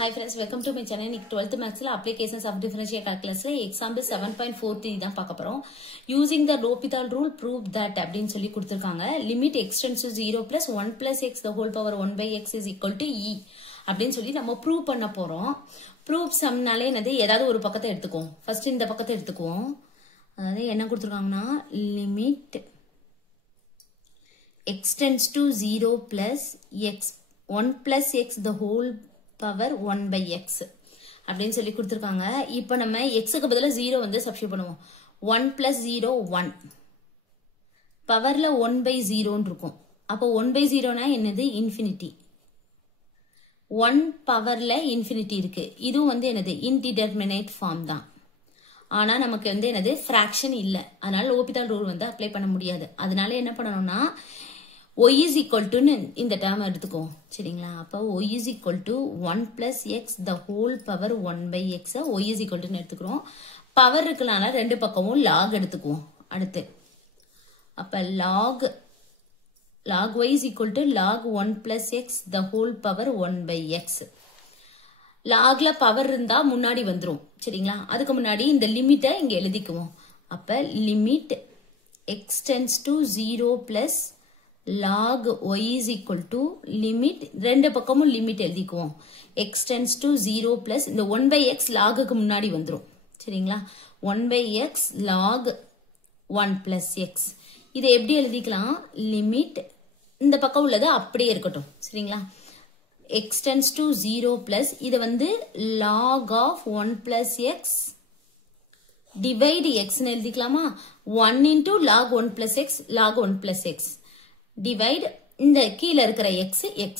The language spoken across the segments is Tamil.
Hi friends, welcome to my channel. 12th Maths applications of differential calculus example 7.43 தான் பார்க்க போறோம். Using the L'Hopital rule prove that அப்படினு சொல்லி கொடுத்திருக்காங்க. Limit x tends to 0 plus 1 plus x the whole power 1 by x is equal to e அப்படினு சொல்லி நம்ம prove பண்ண போறோம். Prove sumனாலே என்னது ஏதாவது ஒரு பக்கத்தை எடுத்துக்குவோம். First இந்த பக்கத்தை எடுத்துக்குவோம். அதாவது என்ன கொடுத்திருக்காங்கன்னா limit x tends to 0 plus x 1 plus x the whole power 1 by x அப்படின்னு சொல்லி கொடுத்திருக்காங்க. இப்போ நம்ம x க்கு பதிலா 0 வந்து சப்ஸ்டிட்யூட் பண்ணுவோம். 1 plus 0 1 பவர்ல 1 by 0 ன்னு இருக்கும். அப்போ 1 by 0 னா என்னது இன்ஃபினிட்டி. 1 பவர்ல இன்ஃபினிட்டி இருக்கு. இதுவும் வந்து என்னது இன்டிடெர்மினேட் ஃபார்ம் தான். ஆனா நமக்கு வந்து என்னது ஃபிராக்ஷன் இல்ல. அதனால லோபிதால் ரூல் வந்து அப்ளை பண்ண முடியாது. அதனால என்ன பண்ணணும்னா y is equal to இந்த term எடுத்துக்கோம். சரிங்களா? அப்ப y is equal to 1 plus x the whole power 1 by x y is equal to எடுத்துக்கிறோம். பவர் இருக்கனால ரெண்டு பக்கமும் log எடுத்துக்குவோம். அடுத்து அப்ப log y is equal to log 1 plus x the whole power 1 by x. logல power இருந்தா முன்னாடி வந்துரும். சரிங்களா? அதுக்கு முன்னாடி இந்த லிமிட்டை இங்க எழுதிக்குவோம். அப்ப limit x tends to 0 plus log y is equal to limit ரெண்டு பக்கமும் limit எழுதிக்குவோம். x tends to 0 plus இந்த 1 by x logக்கு முன்னாடி வந்துரும். சரிங்களா? 1 by x log 1 plus x. இதை எப்படி எழுதிக்கலாம்? லிமிட் இந்த பக்கம் உள்ளது அப்படியே இருக்கட்டும். சரிங்களா? x tends to 0 plus இது வந்து log of 1 plus x divide x ன்னு எழுதிக்கலாமா? 1 into log 1 plus x log 1 plus x divide இந்த கீழ இருக்கிற x x.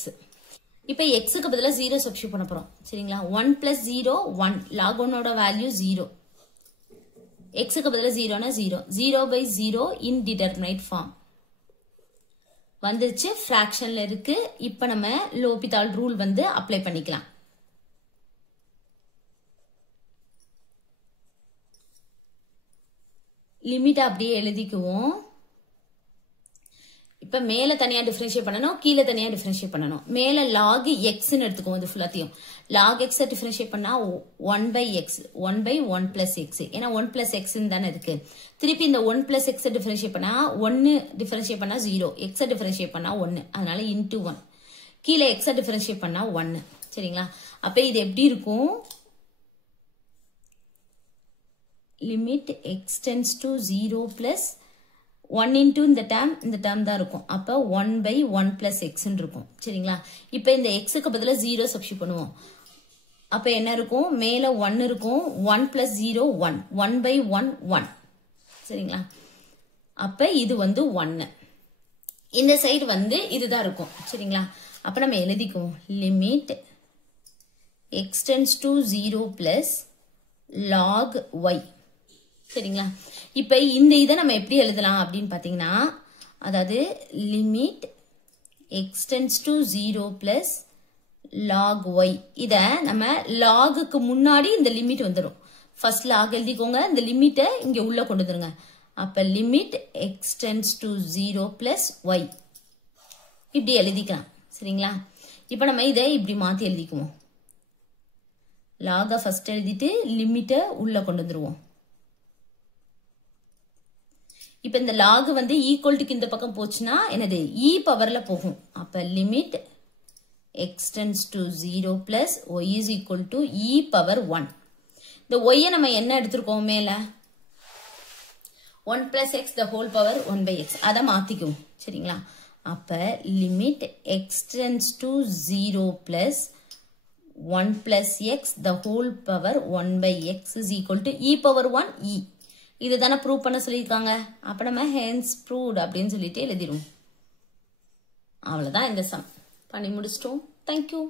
இப்ப x க்கு பதிலா 0 சப்ஸ்டிட்யூட் பண்ண போறோம். சரிங்களா? 1 plus 0 1 log 1 ஓட வேல்யூ 0. x க்கு பதிலா 0 னா 0. 0 by 0 indeterminate form. வந்துருச்சு, ஃபிராக்ஷன்ல இருக்கு. இப்ப நம்ம லோபிதால் ரூல் வந்து அப்ளை பண்ணிக்கலாம். லிமிட் அப்படியே எழுதிக்குவோம். இப்ப மேல தனியா டிஃபரன்ஷியேட் பண்ணனும், கீழ தனியா டிஃபரன்ஷியேட் பண்ணனும். மேல log x ன்னு எடுத்துக்குவோம். இது ஃபுல்லாத்தையும் log x டிஃபரன்ஷியேட் பண்ணா 1 by x 1 by 1 plus x. ஏன்னா 1 plus x ன்னு தானே இருக்கு. திருப்பி இந்த 1 plus x டிஃபரன்ஷியேட் பண்ணா 1 டிஃபரன்ஷியேட் பண்ணா 0, x டிஃபரன்ஷியேட் பண்ணா 1. அதனால into 1. கீழ x டிஃபரன்ஷியேட் பண்ணா 1. சரிங்களா? அப்ப இது எப்படி இருக்கும்? Limit x tends to 0 plus 1 into இந்த term தான் இருக்கும். அப்ப 1 by 1 plus x ன்னு இருக்கும். சரிங்களா? இப்ப இந்த x க்கு பதிலா 0 சப்ஸ்டிட்யூட் பண்ணுவோம். அப்ப என்ன இருக்கும்? மேல 1 இருக்கும். 1 plus 0 1 1 by 1 1. சரிங்களா? அப்ப இது வந்து 1. இந்த சைடு வந்து இதுதான் இருக்கும். சரிங்களா? அப்ப நம்ம எழுதிக்குவோம். Limit x tends to 0 plus log y. சரிங்களா? இப்ப இந்த இதை நம்ம எப்படி எழுதலாம் அப்படின்னு பாத்தீங்கன்னா, அதாவது limit x tends to 0 plus log y. இத நம்ம logக்கு முன்னாடி இந்த லிமிட் வந்துடும். ஃபர்ஸ்ட் log எழுதிக்கோங்க, இந்த லிமிட்டை இங்க உள்ள கொண்டு வந்துருங்க. அப்ப limit x tends to 0 plus y இப்படி எழுதிக்கலாம். சரிங்களா? இப்ப நம்ம இதை இப்படி மாத்தி எழுதிக்குவோம். log ஃபர்ஸ்ட் எழுதிட்டு லிமிட்டை உள்ள கொண்டு வந்துருவோம். இப்ப இந்த log வந்து ஈக்குவல்ட்டுக்கு இந்த பக்கம் போச்சுன்னா என்னது e பவர்ல போகும். அப்ப limit x tends to 0 plus y is equal to e power 1. இந்த y நம்ம என்ன எடுத்திருக்கோம்? மேல 1 plus x the whole power 1 by x. அத மாத்திக்குவோம். சரிங்களா? அப்ப limit x tends to 0 plus 1 plus x the whole power 1 by x is equal to e power 1 e. இதுதானே ப்ரூவ் பண்ண சொல்லியிருக்காங்க. அப்ப நம்ம hence proved அப்படின்னு சொல்லிட்டு எழுதிடுவோம். அவ்வளவுதான் இந்த சம் பண்ணி முடிச்சிட்டோம். தேங்க்யூ.